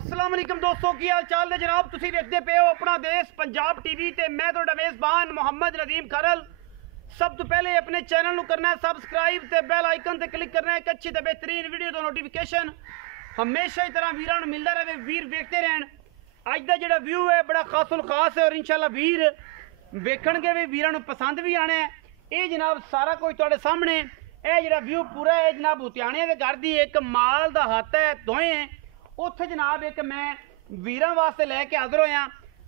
अस्सलाम वालेकुम दोस्तों, की हाल चाल ने जनाब। तुसी देखते पे हो अपना देश पंजाब टीवी ते मैं तुहाडा मेज़बान मोहम्मद नदीम खरल। सब तो पहले अपने चैनल नू करना है सबसक्राइब ते बेल आइकन ते क्लिक करना है। एक अच्छी ते बेहतरीन वीडियो तो नोटिफिकेशन हमेशा ही तरह वीरां नू मिलता रहे, वीर देखते रहन। अज का जिहड़ा व्यू है बड़ा खासुल खास है और इंशाल्लाह वीर वेखणगे भी, वीरां नू पसंद भी आना है। ये जनाब सारा कुछ तुहाडे सामने यह जिहड़ा व्यू पूरा है जनाब हुत्याणे दे घर दी एक माल दा हत्थ है दोएं उत्थे जनाब एक मैं वीरां वास्ते लैके हाज़र होया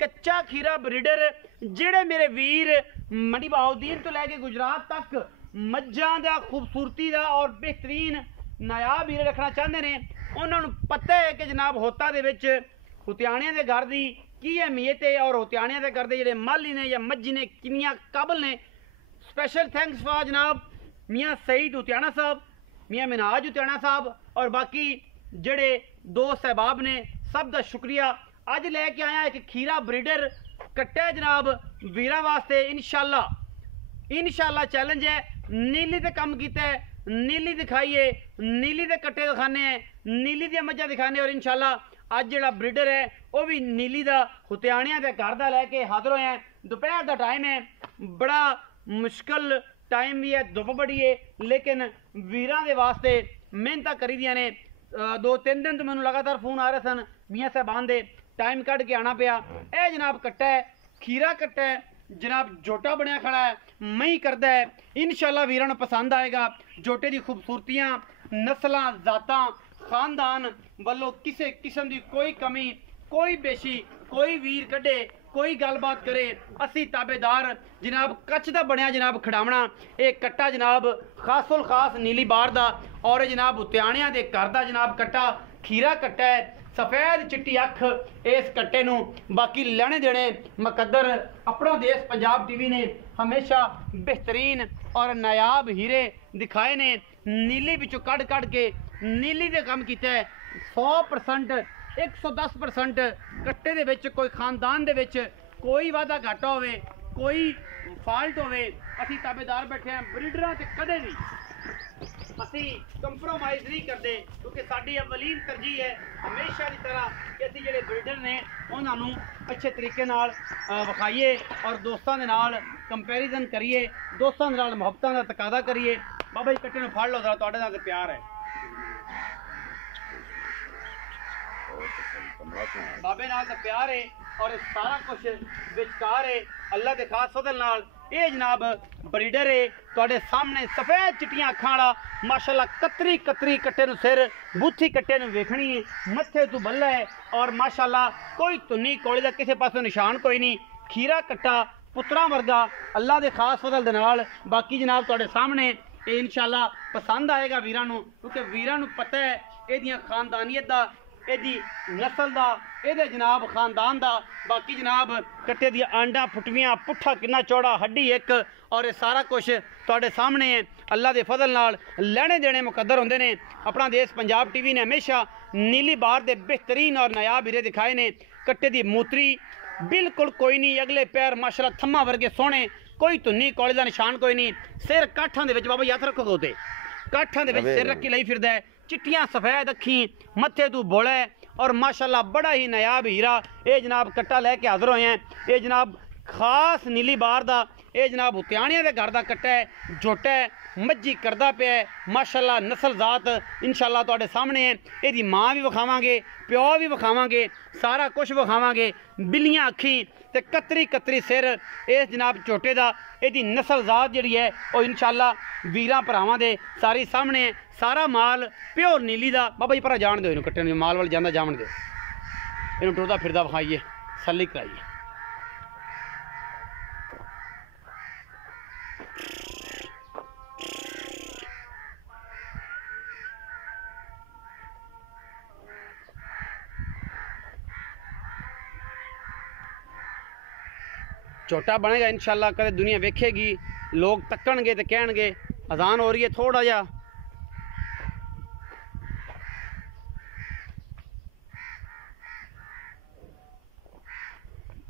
कच्चा खीरा ब्रीडर। जेड़े मेरे वीर मंडी बहाउद्दीन तो लैके गुजरात तक मज्जां दा खूबसूरती दा और बेहतरीन नायाब हीरे रखना चाहते हैं, उन्होंने पता है कि जनाब होता दे विच हुत्याणियां दे घर दी की अहमियत है और हुत्याणियां दे घर दे जेड़े माली ने या मज्जी ने किनियां काबल ने। स्पेशल थैंक्स फॉर जनाब मियाँ सईद हुत्याणा साहब, मियाँ मिनाज हुत्याणा साहब और बाकी जेड़े दोस्त सहबाब ने, सब का शुक्रिया। अज लैके आया एक खीरा ब्रीडर कट्टा जनाब वीरां वास्ते। इंशाल्लाह चैलेंज है, नीली ते कम किया है, नीली दिखाइए, नीली दे कट्टे दिखाने हैं, नीली दी मज्जां दिखाने और इंशाल्लाह अज जेड़ा ब्रीडर है वह भी नीली दा हुत्याणियां दे घर दा लैके हाज़र होए हैं। दोपहर का टाइम है, बड़ा मुश्किल टाइम भी है, धुप बड़ी है, लेकिन वीरां दे वास्ते मेहनत करी दियां ने। 2-3 दिन तो मैंने लगातार फोन आ रहे सन मियाँ साहबान दे, टाइम कढ़ के आना पिया। यह जनाब कट्टा है, खीरा कट्टा है जनाब, जोटा बनया खड़ा है, मई करदा है। इंशाल्लाह वीरां नूं पसंद आएगा। जोटे की खूबसूरतियाँ, नस्लां, जातां, खानदान वालों किसी किस्म की कोई कमी, कोई बेशी, कोई वीर कढ़े, कोई गलबात करे, असी ताबेदार। जनाब कच्छ दा बनया जनाब खड़ावना, एक कट्टा जनाब खासुल खास नीली बार दा और जनाब हुत्याणियां दे घर दा जनाब कट्टा खीरा कट्टा है, सफेद चिट्टी अख इस कट्टे नूं। बाकी लेने देने मुकद्दर अपना देश पंजाब टीवी ने हमेशा बेहतरीन और नायाब हीरे दिखाए ने। नीली विचों कढ़ कढ़ के नीली दे काम किया है। 100% 110% कट्टे दे विच कोई खानदान दे विच कोई वादा घाटा होवे, कोई फॉल्ट होवे, असी ताबेदार बैठे हैं। ब्रीडरां ते कदे भी असी कंप्रोमाइज़ नहीं करते, क्योंकि साडी अवलीन तरजीह है हमेशा की तरह कि असी जिहड़े ब्रीडर ने उन्होंने अच्छे तरीके नाल विखाइए और दोस्तों के नाल कंपैरिजन करिए, दोस्तों के नाल मुहब्बतां दा तकादा करिए। बाबा जी कट्टे नूं फड़ लो, तुहाडे नाल ते प्यार है, बाबे नाल तो प्यार है और सारा कुछ विचकार है अल्लाह के खास फजल नाल। ये जनाब ब्रीडर है तुहाडे सामने, सफेद चिट्टियां अखां वाला माशाल्लाह, कतरी कतरी कट्टे नूं सिर, बूथी कट्टे नूं वेखनी है, मत्थे तू बल्ला है और माशाल्लाह कोई धुन्नी कोले दा किसी पासों निशान कोई नहीं। खीरा कट्टा पुत्रा वर्गा अल्लाह के खास फजल दे नाल। बाकी जनाब तुहाडे सामने ये इंशाल्लाह पसंद आएगा वीरां नूं, क्योंकि वीरां नूं पता है इहदियां खानदानियत दा, एदी नस्ल दा, एदे जनाब खानदान दा। बाकी जनाब कट्टे दी आंडा फुटवियाँ, पुट्ठा कितना चौड़ा, हड्डी एक, और ये सारा कुछ तुहाडे सामने है। अल्लाह के फजल नाल लेने देने मुकद्दर होंदे ने। अपना देश पंजाब टीवी ने हमेशा नीली बार दे बेहतरीन और नायाब हीरे दिखाए ने। कट्टे दी मूतरी बिल्कुल कोई नहीं, अगले पैर माशाल्लाह थम्मा वर्गे सोहने, कोई धुन्नी कोले दा निशान कोई नहीं। सिर काठां दे विच बाबा जी हत्थ रखो होते, काठां दे विच सिर रखी लई फिरदा है, चिट्टियां सफेद अखी, मत्थे तू बोला है और माशाल्लाह बड़ा ही नायाब हीरा। ये जनाब कट्टा लैके हाज़र होए हैं। ये जनाब खास नीली बार दा, ये जनाब हुत्याणियां दे घर दा कट्टा है, जोटा है, मज्जी करदा पे है माशाल्लाह, नस्ल जात इंशाल्लाह तुहाडे सामने है। इहदी माँ भी विखावांगे, प्यो भी विखावांगे, सारा कुछ विखावांगे। बिल्लियां अखी ते कतरी कतरी सिर इस जनाब झोटे दा। इहदी नस्ल जात जिहड़ी है वो इंशाल्लाह वीरां भरावां दे सारी सामने है। सारा माल प्योर नीली दा। बाबा जी परा जान दो, इनू कट्टे नूं माल वाल जांदा जावन दो, इनू टुरदा फिरदा विखाइए, सल्ली कराइए। छोटा बनेगा इंशाल्लाह, कदे दुनिया वेखेगी, लोग तक्कणगे तो कहणगे अजान हो रही है थोड़ा जा।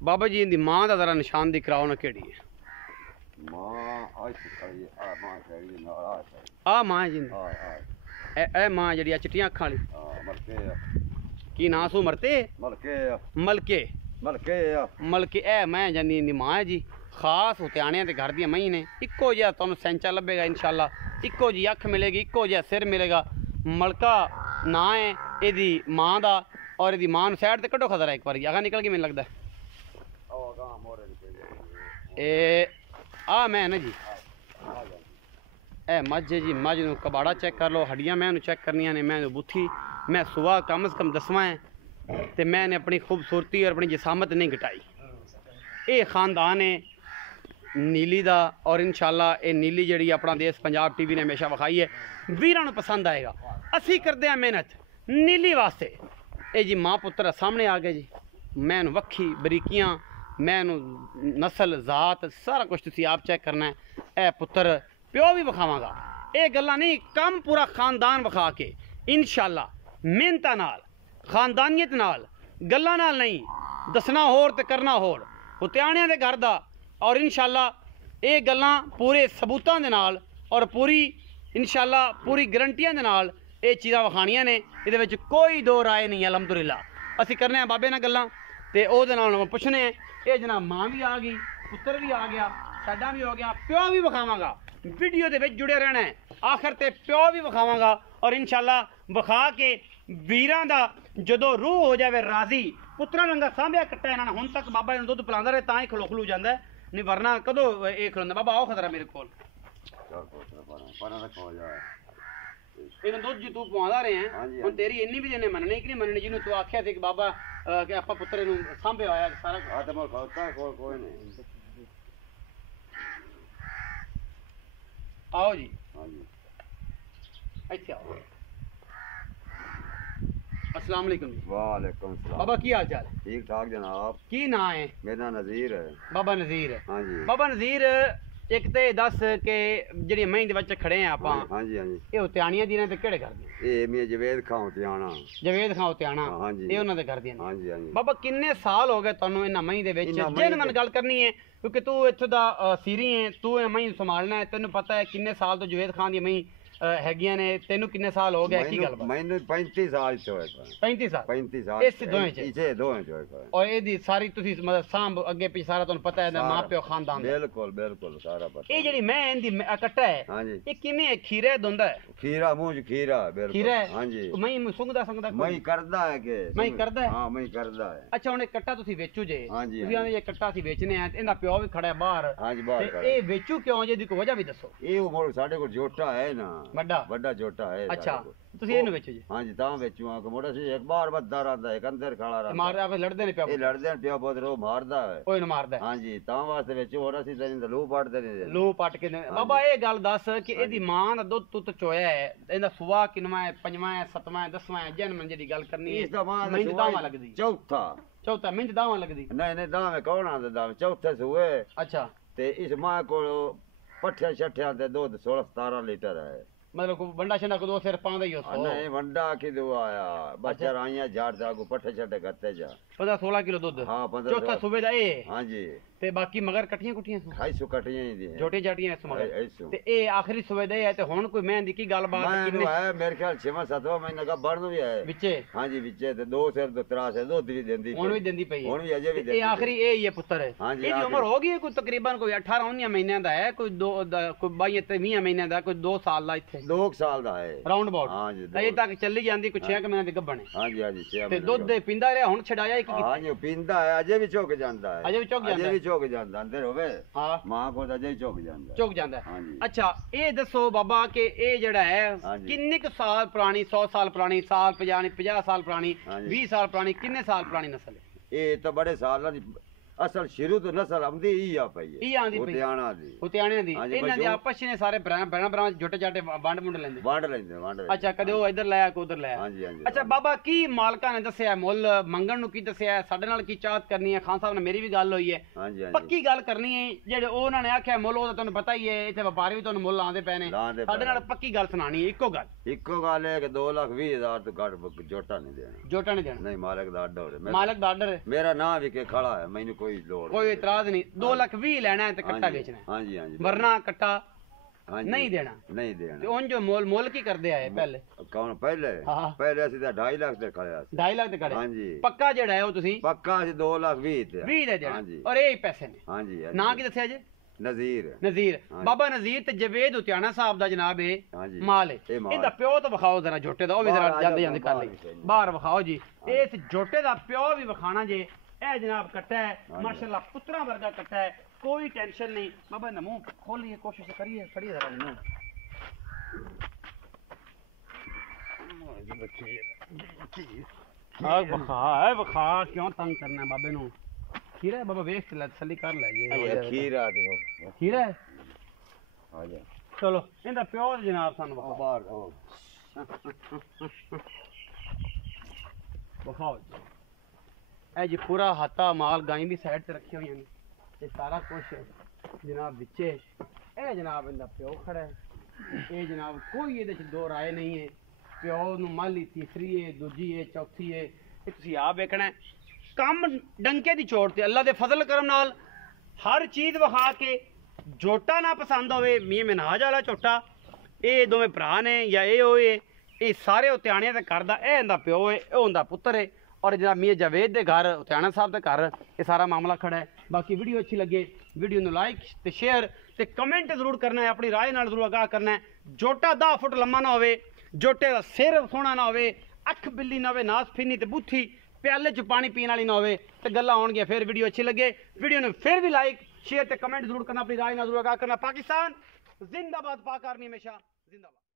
बाबा जी इनकी माँ का जरा निशान दिखाओ ना, केड़ी है आ माँ जी? ए माँ जी चिट्टियां अखां वाली की ना सू मरते मलके मलके ए मैं जानी दी मां है जी खास उत्याणियां ते घर दियां मई ने इक्को जिहा तुहानू सेंचा लभेगा इंशाल्लाह इक्को जी अख मिलेगी इक्को जिहा सिर मिलेगा मलका ना है एदी मां दा और एदी मां नू साइड ते कड्डो खतरा एक बार अगा निकल गई मैनू लगदा आ मैं ना जी ए मझ है जी मझ नू कबाड़ा चेक कर लो हड्डियां मैं चेक करनियां ने मैं बुथी मैं सुबह कम से कम 10वां है तो मैंने अपनी खूबसूरती और अपनी जिसामत नहीं घटाई ये खानदान है नीली दा और इंशाल्लाह ये नीली जी अपना देश पंजाब टीवी ने हमेशा विखाई है वीरां नू पसंद आएगा असी करते हैं मेहनत नीली वास्ते ये जी माँ पुत्र सामने आ गए जी मैं वक्खी बरीकियां मैं नस्ल जात सारा कुछ तुसी आप चेक करना है ए पुत्र प्यो भी विखावांगा ये गल्लां नहीं कम पूरा खानदान विखा के इंशाल्लाह मेहनत नाल खानदानियत नाल गल्लां नाल नहीं दसना होर ते करना होर उत्याणियां दे घर दा और इंशाल्लाह ये गल्लां पूरे सबूतां दे नाल और पूरी इंशाल्लाह पूरी गारंटियां दे नाल ये चीज़ां विखाणियां ने इहदे विच कोई दो राय नहीं अलहमदुलिल्लाह असीं करने बाबे नाल गल्लां ते ओहदे नाल पुछने ये जनाब मां भी आ गई पुत्र भी आ गया साडा भी हो गया प्यो भी विखावांगा वीडियो दे विच जुड़े रहना है आखिर ते प्यो भी विखावांगा और इंशाल्लाह विखा के वीरां दा जदों रूह हो जावे राजी पुत्रा रंगा सांभिया कट्टा इन्हां ने हुण तक बाबा इन्हूं दुध पिलांदा रहे तां ही खलो जांदा है नहीं वरना कदों ये खलोंदा बाबा आओ खतरा मेरे कोल इन्हूं दुध जी तू पवांदा रहे हैं हुण तेरी इन्नी भी जिन्हें मननी कि नहीं मननी जिन्होंने तू आख्या सी कि बाबा कि आपां पुत्र इन्हूं सांभिया होया सारा आओ जी इत्थे आओ अस्सलाम वालेकुम जी वालेकुम सलाम बाबा की हाल चाल है ठीक ठाक जनाब की ना है मेरा नज़ीर है बाबा नज़ीर है हाँ जी बाबा नज़ीर एक ते दस के ਜਿਹੜੀ ਮਹੀਂ ਦੇ ਵਿੱਚ ਖੜੇ ਆ ਆਪਾਂ ਹਾਂਜੀ ਹਾਂਜੀ ਇਹ ਉਤਿਆਣੀਆਂ ਦੀ ਨੇ ਤੇ ਕਿਹੜੇ ਕਰਦੇ ਇਹ ਮੀ ਜਵੇਦ ਖਾਂ ਉਤਿਆਣਾ ਜਵੇਦ ਖਾਂ ਉਤਿਆਣਾ ਹਾਂਜੀ ਇਹ ਉਹਨਾਂ ਦੇ ਕਰਦੇ ਨੇ ਹਾਂਜੀ ਹਾਂਜੀ ਬਾਬਾ ਕਿੰਨੇ ਸਾਲ ਹੋ ਗਏ ਤੁਹਾਨੂੰ ਇਹਨਾਂ ਮਹੀਂ ਦੇ ਵਿੱਚ ਜੇ ਮਨ ਗੱਲ ਕਰਨੀ ਹੈ ਕਿਉਂਕਿ ਤੂੰ ਇੱਥੋਂ ਦਾ ਸੀਰੀ ਹੈ ਤੂੰ ਇਹ ਮਹੀਂ ਸੰਭਾਲਣਾ ਹੈ ਤੈਨੂੰ ਪਤਾ ਹੈ ਕਿੰਨੇ ਸਾਲ ਤੋਂ ਜਵੇਦ ਖਾਂ ਦੀ ਮਹੀਂ ਹੈਗੀਆਂ ਨੇ ਤੈਨੂੰ ਕਿੰਨੇ ਸਾਲ ਹੋ ਗਏ ਕੀ ਗੱਲ ਮੈਨੂੰ 35 ਸਾਲ ਚ ਹੋਇਆ 35 ਸਾਲ ਇਸ ਦੋਵੇਂ ਚ ਇਸੇ ਦੋਵੇਂ ਚ ਹੋਇਆ ਔਰ ਇਹਦੀ ਸਾਰੀ ਤੁਸੀਂ ਮਤਲਬ ਸਾਂਭ ਅੱਗੇ ਪਿੱਛੇ ਸਾਰਾ ਤੁਹਾਨੂੰ ਪਤਾ ਹੈ ਮਾਂ ਪਿਓ ਖਾਨਦਾਨ ਦਾ ਬਿਲਕੁਲ ਬਿਲਕੁਲ ਸਾਰਾ ਪਤਾ ਇਹ ਜਿਹੜੀ ਮੈਂ ਇਹਦੀ ਕੱਟਾ ਹੈ ਹਾਂਜੀ ਇਹ ਕਿਵੇਂ ਖੀਰੇ ਦੁੰਦਾ ਹੈ ਖੀਰਾ ਮੂੰਹ ਚ ਖੀਰਾ ਬਿਲਕੁਲ ਖੀਰਾ ਹਾਂਜੀ ਮੈਂ ਸੁੰਘਦਾ ਸੰਗਦਾ ਮੈਂ ਕਰਦਾ ਹੈ ਕਿ ਮੈਂ ਕਰਦਾ ਹੈ ਹਾਂ ਮੈਂ ਕਰਦਾ ਹੈ ਅੱਛਾ ਹੁਣ ਇਹ ਕੱਟਾ ਤੁਸੀਂ ਵੇਚੋ ਜੇ ਹਾਂਜੀ ਤੁਸੀਂ ਆਂਦੇ ਜੇ ਕੱਟਾ ਅਸੀਂ ਵੇਚਨੇ ਆ ਇਹਦਾ ਪਿਓ ਵੀ ਖੜਾ ਹੈ ਬਾਹਰ ਹਾਂਜੀ ਬਾਹਰ ਤੇ ਇਹ ਵੇਚੂ ਕਿਉਂ ਜੇ ਦੀ ਕੋਈ ਵਜ੍ਹਾ ਵੀ ਦੱਸੋ ਇਹ ਉਹ ਸਾਡੇ ਕੋਲ ਜੋਟਾ ਹੈ ਨਾ ਵੱਡਾ ਜੋਟਾ ਹੈ ਅੱਛਾ ਤੁਸੀਂ ਇਹਨੂੰ ਵੇਚੋ ਜੀ ਹਾਂਜੀ ਤਾਂ ਵੇਚੂ ਆ ਕਿ ਮੋੜਾ ਸੀ ਇੱਕ ਬਾਹਰ ਵੱਧਦਾ ਰਹਿੰਦਾ ਇੱਕ ਅੰਦਰ ਖੜਾ ਰਹਿੰਦਾ ਮਾਰਦਾ ਆਪੇ ਲੜਦੇ ਨੇ ਪਿਓ ਇਹ ਲੜਦੇ ਨੇ ਪਿਓ ਬਹੁਤ ਰੋ ਮਾਰਦਾ ਹੈ ਕੋਈ ਨੂੰ ਮਾਰਦਾ ਹਾਂਜੀ ਤਾਂ ਵਾਸਤੇ ਵੇਚੂ ਹੋਰ ਅਸੀਂ ਤਾਂ ਲੂ ਪੜਦੇ ਨੇ ਲੂ ਪੱਟ ਕੇ ਬਾਬਾ ਇਹ ਗੱਲ ਦੱਸ ਕਿ ਇਹਦੀ ਮਾਂ ਦਾ ਦੁੱਧ ਤੁੱਤ ਚੋਇਆ ਹੈ ਇਹਦਾ ਸੁਆ ਕਿਨਵਾ ਹੈ ਪੰਜਵਾਂ ਹੈ ਸੱਤਵਾਂ ਹੈ 10ਵਾਂ ਹੈ ਜਨਮ ਜਿਹੜੀ ਗੱਲ ਕਰਨੀ ਹੈ ਇਸ ਦਾ ਮਾਂ ਮਿੰਟ ਦਾਵਾ ਲੱਗਦੀ ਚੌਥਾ ਮਿੰਟ ਦਾਵਾ ਲੱਗਦੀ ਨਹੀਂ ਦਾਵੇਂ ਕੌਣ ਆਂਦਾ ਦਾਵੇਂ ਚੌਥੇ ਸੂਏ ਅੱਛਾ ਤੇ ਇਸ ਮਾਂ ਕੋਲ ਪੱਠਿਆਂ ਛੱਠਿਆਂ ਤੇ ਦੁੱਧ 16 17 ਲੀਟਰ ਹੈ मतलब वंडा शंडा को दो सिर पांदा ही हो नहीं वंडा किदो आया बच्चा राइया झाड़ जा को पट्ठे छट्टे करते जा 15-16 किलो दूध हां 15 चौथा सुबह दा ए हां जी ते बाकी मगर कटियां कुटियां 250 कटियां ही दी छोटी जाटियां इस मगर ते ए आखिरी सुबह दे है ते हुन कोई मैं दी की गल बात किन्ने है मेरे ख्याल 6वां-7वां महीना का बढ़न भी है विचे हां जी विचे ते दो सिर तो त्रा से दूध भी देंदी हुन भी देंदी पई हुन भी अजे भी देंदी ए आखिरी ए ही है पुत्र है हां जी एदी उम्र हो गई है कोई तकरीबन कोई 18-19 महीने दा है कोई 2 कोई 22-23 महीने दा कोई 2 साल दा इथे 2 साल दा है राउंड अबाउट हां जी अजे तक चली जांदी कुछ 6 महीने दी गब्बन है हां जी 6 ते दूध दे पिंदा रहा हुन छड़ाया एक हां जी पिंदा है अजे भी चौक जांदा है अजे भी चौक जांदा अंदर होवे हां मां को अजे भी चौक जांदा हां जी अच्छा ए दसो बाबा के ए जेड़ा है किन्ने क साल पुरानी 100 साल पुरानी साल 50 साल पुरानी 20 साल पुरानी किन्ने साल पुरानी नस्ल है ए तो बड़े साल असल शुरू तो नस्ल आंदी ही आ पई ई आंदी पई उतियाणा दी इन्हां दे आपस ने सारे बहना छोटे छोटे वंड लेंदे अच्छा कदे ओ इधर लाया को उधर लाया अच्छा बाबा की मालका ने दसया मुल मंगण नु की दसया साडे नाल की चाहत करनी है खान साहब ने मेरी भी गल होई है पक्की गल करनी है जेडे उन्हां ने आख्या मुल ओ तानू पता ही है इथे व्यापारी भी तानू मुल आंदे पए ने साडे नाल पक्की गल सुनानी है इक्को गल है कि 2,20,000 तो घट जोटा नहीं देना नहीं मालिक दा आर्डर है मेरा नाम भी के खड़ा है मैनू कोई इतराज नहीं 2,20,000 लेना है तो कट्टा बेचना है वरना कट्टा ਹਾਂਜੀ। ਨਹੀਂ ਦੇਣਾ ਨਹੀਂ ਤੇ ਦੇਣਾ। ਉਂਝ ਜੋ ਮੁੱਲ ਕੀ ਕਰਦੇ ਆਏ ਪਹਿਲੇ? ਕੌਣ ਪਹਿਲੇ? ਹਾਂ। ਪਹਿਲੇ ਅਸੀਂ ਤਾਂ 2.5 ਲੱਖ ਤੇ ਖੜਿਆ ਸੀ। 2.5 ਲੱਖ ਤੇ ਕੜੇ ਹਾਂਜੀ। ਪੱਕਾ ਜਿਹੜਾ ਹੈ ਉਹ ਤੁਸੀਂ ਪੱਕਾ ਅਸੀਂ 2 ਲੱਖ 20 ਤੇ 20 ਦੇ ਦੇਣਾ ਹਾਂਜੀ। ਔਰ ਇਹ ਹੀ ਪੈਸੇ ਨੇ। ਹਾਂਜੀ ਨਾਂ ਕੀ ਦੱਸਿਆ ਜੇ? ਨਜ਼ੀਰ। ਨਜ਼ੀਰ। ਹਾਂਜੀ। ਬਾਬਾ ਨਜ਼ੀਰ ਤੇ ਜਵੇਦ ਉਤਿਆਣਾ ਸਾਹਿਬ ਦਾ ਜਨਾਬ ਇਹ ਹਾਂਜੀ। ਮਾਲ ਹੈ। ਇਹ ਮਾਲ। ਇਹਦਾ ਪਿਓ ਤਾਂ ਵਿਖਾਓ ਜ਼ਰਾ ਝੋਟੇ ਦਾ, ਉਹ ਵੀ ਬਾਹਰ ਜ਼ਰਾ ਆ ਜਾਂਦੇ ਜਾਓ, ਜਾਂਦੇ ਕਰ ਲਈ ਬਾਹਰ ਬਾਹਰ ਵਿਖਾਓ ਜੀ। ਇਸ ਝੋਟੇ ਦਾ ਪਿਓ ਵੀ ਵਿਖਾਣਾ ਜੇ। ਇਹ ਜਨਾਬ ਕੱਟਾ ਹੈ ਹਾਂਜੀ। ਮਾਸ਼ਾਅੱਲਾ ਪੁੱਤਰਾਂ ਵਰਗਾ ਕੱਟਾ ਹੈ, ਕੋਈ ਟੈਨਸ਼ਨ ਨਹੀਂ। ਬਾਬਾ ਨਾ ਮੂੰਹ ਖੋਲੀਏ, ਕੋਸ਼ਿਸ਼ ਕਰੀਏ, ਫੜੀਏ ਜ਼ਰਾ ਮੂੰਹ। ਆ ਵਿਖਾ ਕਿਉਂ ਤੰਗ ਕਰਨਾ ਬਾਬੇ ਨੂੰ? ਖੀਰਾ ਹੈ ਬਾਬਾ, ਵੇਖ ਲੈ ਤਸੱਲੀ ਕਰ ਲੈ ਜੀ। ਖੀਰਾ ਦੇਖੋ। ਖੀਰਾ ਹੈ। ਆ ਜਾ ਚਲੋ ਇਹਦਾ ਪਿਓ ਜਨਾਬ ਸਾਨੂੰ ਵਿਖਾਓ। ਬਾਹਰ ਵਿਖਾਓ ਜੀ। ਇਹ ਜੀ ਪੂਰਾ ਹਾਤਾ ਮਾਲ ਗਾਈ ਵੀ ਸਾਈਡ ਤੇ ਰੱਖੀਆਂ ਹੋਈਆਂ ਨੇ, ਇਹ ਸਾਰਾ ਕੁਛ ਜਨਾਬ ਵਿੱਚੇ। ਇਹ ਜਨਾਬ ਇਹਦਾ ਪਿਓ ਖੜਾ ਹੈ। ਇਹ ਜਨਾਬ ਕੋਈ ਇਹਦੇ ਚ ਦੋ ਰਾਏ ਨਹੀਂ ਹੈ। ਪਿਓ ਨੂੰ ਮਾਲੀ ਤੀਸਰੀ ਹੈ, ਦੂਜੀ ਹੈ, ਚੌਥੀ ਹੈ। ਇਹ ਤੁਸੀਂ ਆਪ ਵੇਖਣਾ ਹੈ। ਕੰਮ ਡੰਕੇ ਦੀ ਚੋਟ ਤੇ ਅੱਲਾ ਦੇ ਫਜ਼ਲ ਕਰਮ ਨਾਲ ਹਰ ਚੀਜ਼ ਵਿਖਾ ਕੇ ਝੋਟਾ ਨਾ ਪਸੰਦ ਹੋਵੇ। ਮੀਂਹ ਮਨਾਜ ਵਾਲਾ ਝੋਟਾ, ਇਹ ਦੋਵੇਂ ਭਰਾ ਨੇ ਜਾਂ ਇਹ ਹੋਏ, ਇਹ ਸਾਰੇ ਉਤਿਆਣਿਆਂ ਦੇ ਘਰ ਦਾ ਇਹ ਇਹਦਾ ਪਿਓ ਹੈ, ਇਹ ਹੁੰਦਾ ਪੁੱਤਰ ਹੈ। ਔਰ ਜਿਹੜਾ ਮੀਆਂ ਜਾਵੇਦ ਦੇ ਘਰ, ਉਤਿਆਣਾ ਸਾਹਿਬ ਦੇ ਘਰ ਇਹ ਸਾਰਾ ਮਾਮਲਾ ਖੜਾ ਹੈ। ਬਾਕੀ ਵੀਡੀਓ ਅੱਛੀ ਲੱਗੇ ਵੀਡੀਓ ਨੂੰ ਲਾਈਕ ਤੇ ਸ਼ੇਅਰ ਤੇ ਕਮੈਂਟ ਜ਼ਰੂਰ ਕਰਨਾ ਹੈ, ਆਪਣੀ ਰਾਏ ਨਾਲ ਜ਼ਰੂਰ ਆਗਾਹ ਕਰਨਾ ਹੈ। ਝੋਟਾ 10 ਫੁੱਟ ਲੰਮਾ ਨਾ ਹੋਵੇ, ਝੋਟੇ ਦਾ ਸਿਰ ਸੋਹਣਾ ਨਾ ਹੋਵੇ, ਅੱਖ ਬਿੱਲੀ ਨਾ ਹੋਵੇ, ਨਾਸ ਫਿੰਨੀ ਤੇ ਬੁੱਥੀ, ਪਿਆਲੇ 'ਚ ਪਾਣੀ ਪੀਣ ਵਾਲੀ ਨਾ ਹੋਵੇ ਤੇ ਗੱਲਾਂ ਆਉਣਗੀਆਂ। ਫਿਰ ਵੀਡੀਓ ਅੱਛੀ ਲੱਗੇ ਵੀਡੀਓ ਨੂੰ ਫਿਰ ਵੀ ਲਾਈਕ ਸ਼ੇਅਰ ਤੇ ਕਮੈਂਟ ਜ਼ਰੂਰ ਕਰਨਾ, ਆਪਣੀ ਰਾਏ ਨਾਲ ਜ਼ਰੂਰ ਆਗਾਹ ਕਰਨਾ। ਪਾਕਿਸਤਾਨ ਜ਼ਿੰਦਾਬਾਦ, ਪਾਕ ਆਰਮੀ ਹमेशा जिंदाबाद।